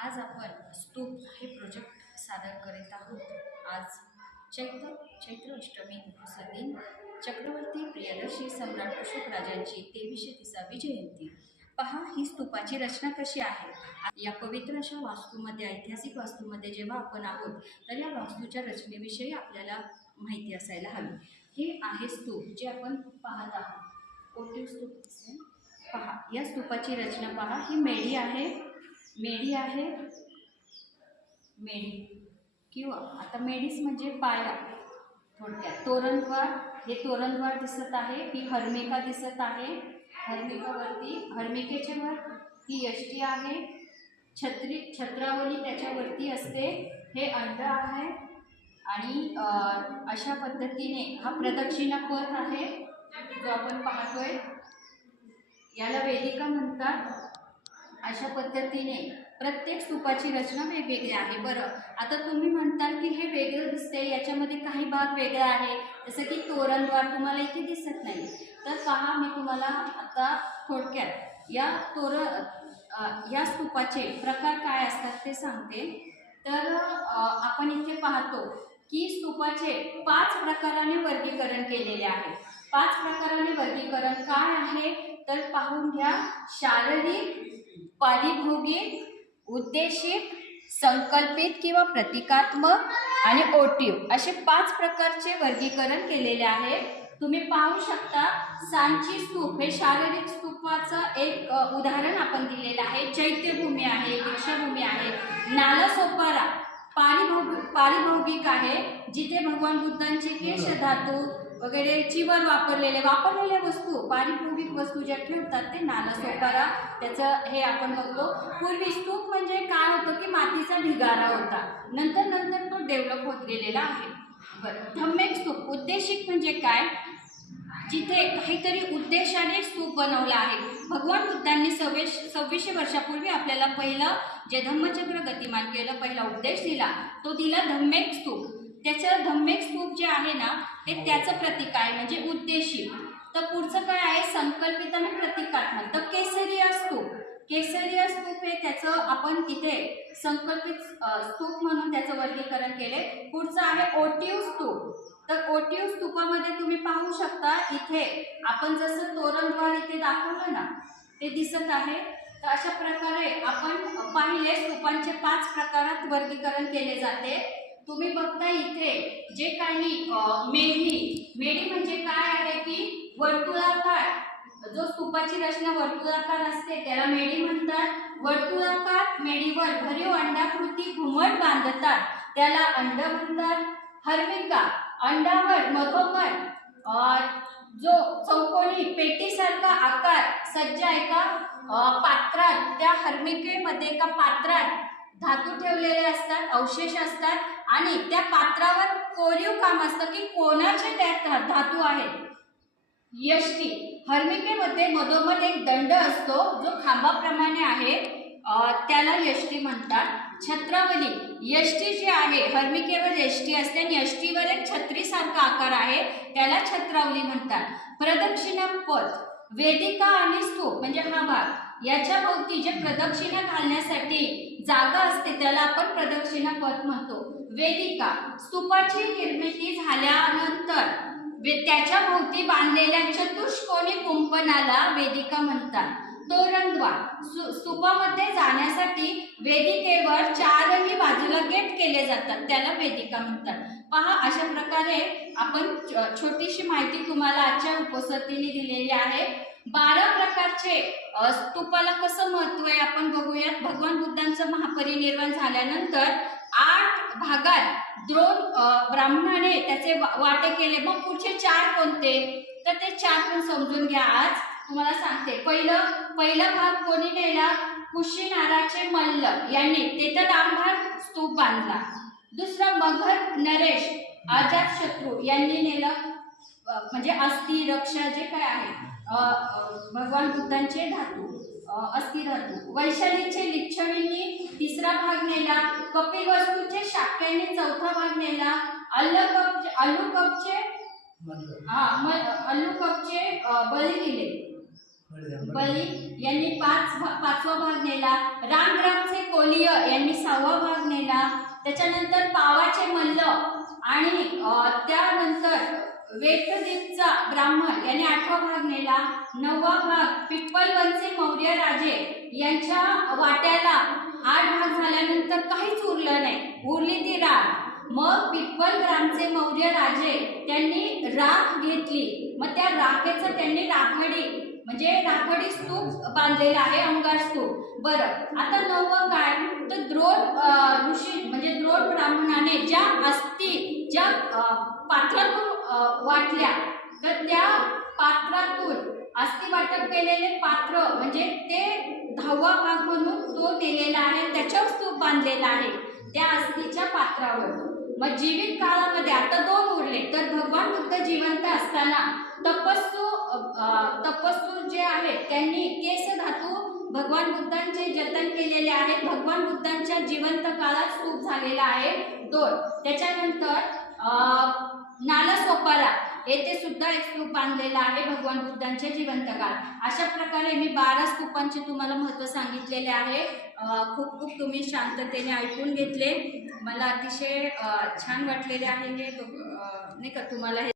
आज आपण स्तूप हे प्रोजेक्ट सादर करीत आहोत। आज चैत्र अष्टमी दिवसा दिन चक्रवर्ती प्रियदर्शी सम्राट अशोक राजांची 2330वी जयंती। पहा ही स्तूपाची रचना कशी आहे। या पवित्र अशा वास्तूमध्ये, ऐतिहासिक वास्तूमध्ये जेव्हा आपण आहोत तर या वास्तूच्या रचनेविषयी आपल्याला माहिती असायला हवी। हे आहे स्तूप जे आपण पाहत आहोत। कोटीव स्तूप पहा, या स्तूपाची रचना पहा। ही मेढी आहे, मेढी किंवा आता मेढीस म्हणजे पाया थोडक्यात। तोरणद्वार, हे तोरणद्वार दिसत आहे। ही हर्मिका दिसत आहे, हर्मिकावरती, हर्मिकेच्या वर ही यष्टी आहे। छत्रावली त्याच्यावरती असते। हे अंड आहे आणि अशा पद्धतीने हा प्रदक्षिणा पथ आहे जो आपण पाहतोय, याला वेदिका म्हणतात। अशा पद्धतीने प्रत्येक स्तूपाची रचना वेगवेगळी आहे। बरं, आता तुम्ही म्हणताल की हे वेगळं दिसते, याच्यामध्ये काही भाग वेगळा आहे, जसं की तोरणद्वार तुम्हाला इथे दिसत नाही। तर पहा, मी तुम्हाला आता थोडक्यात या स्तूपाचे प्रकार काय असतात ते सांगते। तर आपण इथे पाहतो की स्तूपाचे 5 प्रकाराने वर्गीकरण केलेले आहे। 5 प्रकाराने वर्गीकरण काय आहे तर पाहून घ्या। शारीरिक, पारिभौगिक, उद्देशिक, संकल्पित किंवा प्रतिकात्मक आणि ओटीव असे 5 प्रकारचे वर्गीकरण केलेले आहे। तुम्ही पाहू शकता, सांची स्तूप हे शारीरिक स्तूपाचं एक उदाहरण आपण दिलेलं आहे। चैत्यभूमी आहे, दीक्षाभूमी आहे। नालासोपारा पारिभौगिक आहे, जिथे भगवान बुद्धांचे केश धातू वगैरे चिवर वापरलेल्या वस्तू, पारिभौगिक वस्तू ज्या ठेवतात ते नालासोपारा, त्याचं हे आपण बघतो। पूर्वी स्तूप म्हणजे काय होतं की मातीचा ढिगारा होता, नंतर तो डेव्हलप होत गेलेला आहे। बरं, धम्मेक स्तूप उद्देशिक म्हणजे काय, जिथे काहीतरी उद्देशाने स्तूप बनवला आहे। भगवान बुद्धांनी 2600 वर्षापूर्वी आपल्याला पहिलं जे धम्मचक्र गतिमान केलं, पहिला उपदेश दिला, तो दिला धम्मेक स्तूप। त्याचं धम्मेक स्तूप जे आहे ना ते त्याचं प्रतीक आहे, म्हणजे उद्देशिक। तर पुढचं काय आहे, संकल्पित आणि प्रतिकात्मक। तर केसरिया स्तूप हे त्याचं आपण इथे संकल्पित स्तूप म्हणून त्याचं वर्गीकरण केले। पुढचं आहे ओटीव स्तूप। तर ओटीव स्तूपामध्ये तुम्ही पाहू शकता, इथे आपण जसं तोरणद्वार इथे दाखवलं ना ते दिसत आहे। तर अशा प्रकारे आपण पाहिले स्तूपांचे 5 प्रकारात वर्गीकरण केले जाते। तुम्ही बघता इथे जे काही मेढी म्हणजे काय आहे की वर्तुळाकार, जो स्तूपाची रचना वर्तुळाकार असते त्याला मेढी म्हणतात। वर्तुळाकार मेढीवर भरीव अंडाकृती घुमट बांधतात, त्याला अंड म्हणतात। हर्मिका, अंडावर मधोमध जो चौकोनी पेटीसारखा आकार सज्ज आहे का पात्रात, त्या हर्मिकेमध्ये एका पात्रात धातू ठेवलेले असतात, अवशेष असतात आणि त्या पात्रावर कोरीव काम असतं की कोणाचे त्यात धातू आहेत। यष्टी, हर्मिकेमध्ये मधोमध एक दंड असतो जो खांबाप्रमाणे आहे, त्याला यष्टी म्हणतात। छत्रावली, यष्टी जी आहे, हर्मिकेवर यष्टी असते आणि यष्टीवर एक छत्रीसारखा आकार आहे, त्याला छत्रावली म्हणतात। प्रदक्षिणा पथ, वेदिका आणि स्तूप म्हणजे हा भाग, याच्या भोवती जे प्रदक्षिणा घालण्यासाठी जागा असते त्याला आपण प्रदक्षिणा पथ म्हणतो। वेदिका, स्तूपाची निर्मिती झाल्यानंतर त्याच्या भोवती बांधलेल्या चतुष्कोनी कुंपणाला वेदिका म्हणतात। तोरणद्वार, स्तूपामध्ये जाण्यासाठी वेदिकेवर 4ही बाजूला गेट केले जातात, त्याला वेदिका म्हणतात। पहा, अशा प्रकारे आपण छोटीशी माहिती तुम्हाला आजच्या उपस्थितीने दिलेली आहे। 12 प्रकारचे स्तूपाला कसं महत्व आहे आपण बघूयात। भगवान बुद्धांचं महापरिनिर्वाण झाल्यानंतर 8 भागात द्रोण ब्राह्मणाने त्याचे वाटे केले। मग पुढचे 4 कोणते, तर ते 4 पण समजून घ्या, आज तुम्हाला सांगते। पहिला भाग कोणी नेला, कुशीनाराचे मल्ल यांनी तेथे लांभार स्तूप बांधला। दुसरा मगध नरेश अजातशत्रू यांनी नेलं, म्हणजे अस्थि रक्षा जे काय आहे भगवान बुद्धांचे धातू, अस्थि धातू। वैशालीचे लिच्छवींनी 3रा भाग नेला। कपिलवस्तूचे शाक्यांनी 4था भाग नेला। अल्लुकपचे बळी दिले, बळी यांनी 5वा भाग नेला। रामग्रामचे कोलिय 6वा भाग नेला. त्याच्यानंतर पावाचे मल्ल आणि त्यानंतर वेठदीपचा ब्राह्मण याने 8वा भाग नेला. 9वा भाग पिप्पलवनचे मौर्य राजे यांच्या वाट्याला 8 भाग झाल्यानंतर काहीच उरलं नाही, उरली ती राख. मग पिप्पलग्रामचे मौर्य राजे त्यांनी राख घेतली. मग त्या राखेचं त्यांनी राखाडी म्हणजे राखाडी स्तूप बांधलेला आहे, अंगार स्तूप. बरं, आता 9वं काय तर द्रोण ऋषी म्हणजे द्रोण ब्राह्मणाने ज्या अस्थी ज्या पात्रातून वाटल्या, तर त्या पात्रातून अस्थि वाटप केलेले पात्र म्हणजे ते 10वा भाग म्हणून तो नेलेला आहे, त्याच्यावर स्तूप बांधलेला आहे त्या अस्थीच्या पात्रावर. मग जीवित काळामध्ये आता 2 उरले. तर भगवान बुद्ध जिवंत असताना तपस्सू जे आहेत त्यांनी केस धातू भगवान बुद्धांचे जतन केलेले आहेत. भगवान बुद्धांच्या जिवंत काळात स्तूप झालेला आहे 2. त्याच्यानंतर नालासोपारा येथे सुद्धा एक स्तूप बांधलेला आहे भगवान बुद्धांच्या जिवंत काळ. अशा प्रकारे मी 12 स्तूपांचे तुम्हाला महत्त्व सांगितलेले आहे. खूप खूप तुम्ही शांततेने ऐकून घेतले. मला अतिशय छान वाटलेले आहे हे नाही का तुम्हाला हे